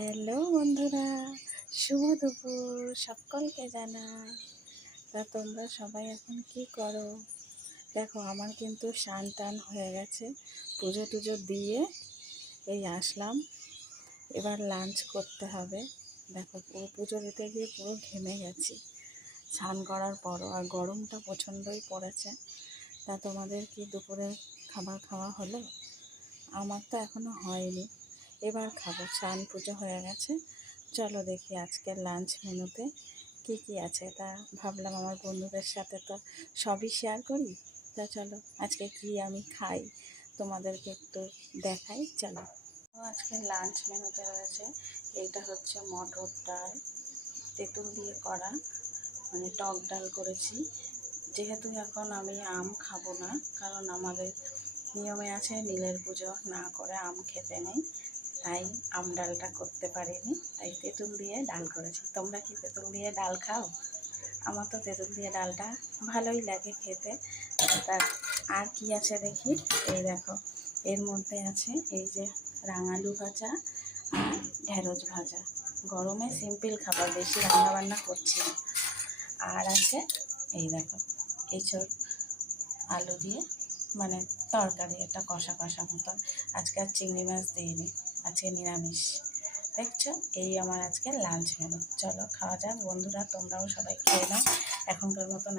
Hello বন্ধুরা, শুভ দুপুর সকলকে জানাই। তা তোমরা সবাই এখন কি করো? দেখো, আমার কিন্তু স্নান টান হয়ে গেছে, পুজো টুজো দিয়ে এই আসলাম। এবার লাঞ্চ করতে হবে। দেখো, পুরো পুজো দিতে গিয়ে পুরো ঘেমে গেছি স্নান করার পরও, আর গরমটা প্রচণ্ডই পড়েছে। তা তোমাদের কি দুপুরে খাবার খাওয়া হলো? আমার তো এখনো হয়নি, এবার খাবো। স্নান পুজো হয়ে গেছে। চলো দেখি আজকের লাঞ্চ মেনুতে কি কি আছে। তা ভাবলাম আমার বন্ধুদের সাথে তো সবই শেয়ার করি। তা চলো আজকে কি আমি খাই তোমাদেরকে একটু দেখাই। চলো, তো আজকে লাঞ্চ মেনুতে রয়েছে, এইটা হচ্ছে মটর ডাল, তেঁতুল দিয়ে করা, মানে টক ডাল করেছি। যেহেতু এখন আমি আম খাবো না, কারণ আমাদের নিয়মে আছে নীলের পুজো না করে আম খেতে নেই, তাই আম ডালটা করতে পারিনি, তাই তেঁতুল দিয়ে ডাল করেছি। তোমরা কি তেঁতুল দিয়ে ডাল খাও? আমার তো তেঁতুল দিয়ে ডালটা ভালোই লাগে খেতে। তার আর কি আছে দেখি। এই দেখো, এর মধ্যে আছে এই যে রাঙালু ভাজা আর ঢেঁড়স ভাজা। গরমে সিম্পল খাবার, বেশি রান্নাবান্না করছি না। আর আছে এই দেখো, এইসব আলু দিয়ে মানে তরকারি, এটা কষা কষা মতন। আজকে আর চিংড়ি মাছ দিইনি, আজকে নিরামিষ। দেখছো, এই আমার আজকে লাঞ্চ মেনু। চলো খাওয়া যাক বন্ধুরা, তোমরাও সবাই খেয়ে নাও। এখনকার মতন